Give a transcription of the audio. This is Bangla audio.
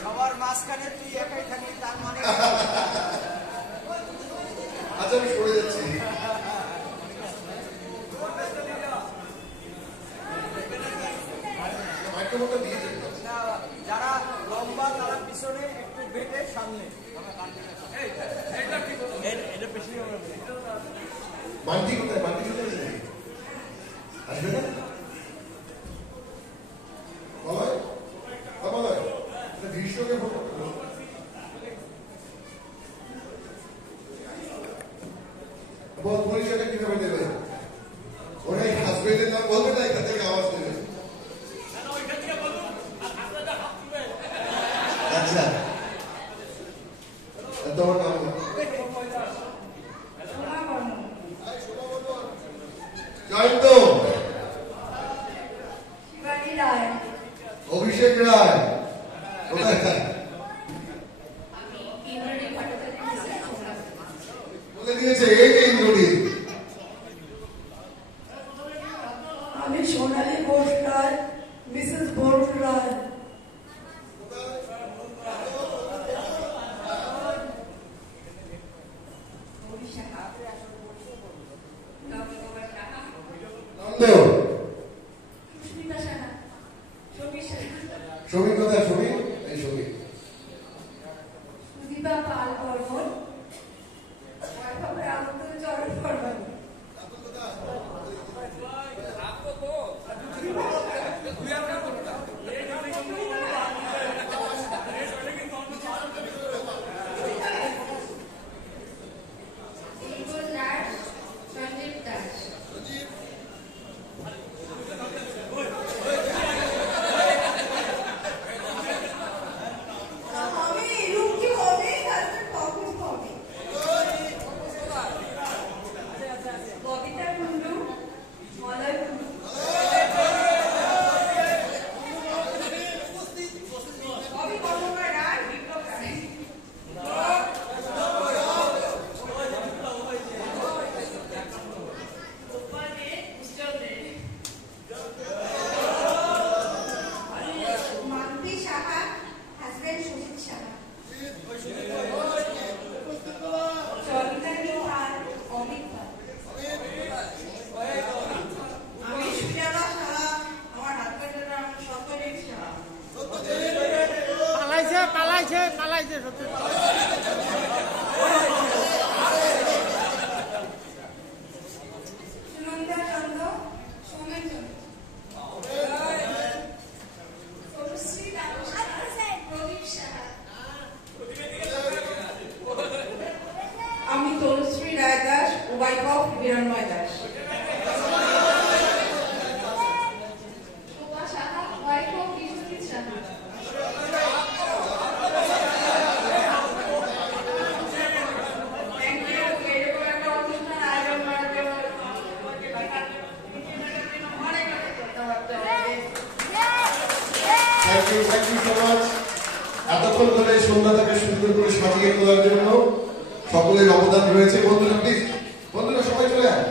সবার মাঝখানে তুই একাই থাকবি তার মানে আচ্ছা আমি সরে যাচ্ছি যারা লম্বা তারা পিছনে একটু বেটে সামনে বান্টি কোথায় বান্টি চলে আসবে না ভীষ্মকে পরিচয়টা কিভাবে দেবে ওরা হাজবেন্ডের নাম বলবে না এখান থেকে আওয়াজ দেবে আচ্ছা তোমার নাম জয়ন্ত অভিষেক রায় কোথায় বলে দিয়েছে এই যে ইন্দ্রনী আমি সোনালী ঘোষ রায় মিসেস বরুণ রায় শ্রমিক কোথায় শ্রমিক এই শ্রমিক সুদীপা পাল বর্মন চরণ বর্মন পালাইছে সত্যি আমি Tanushree Roy Das wife of Biranmoy Das Thank you so much. এতক্ষণ ধরে সন্ধ্যাটাকে সুন্দর করে সাজিয়ে তোলার জন্য সকলের অবদান রয়েছে বন্ধুরা প্লিজ বন্ধুরা সবাই চলে আয়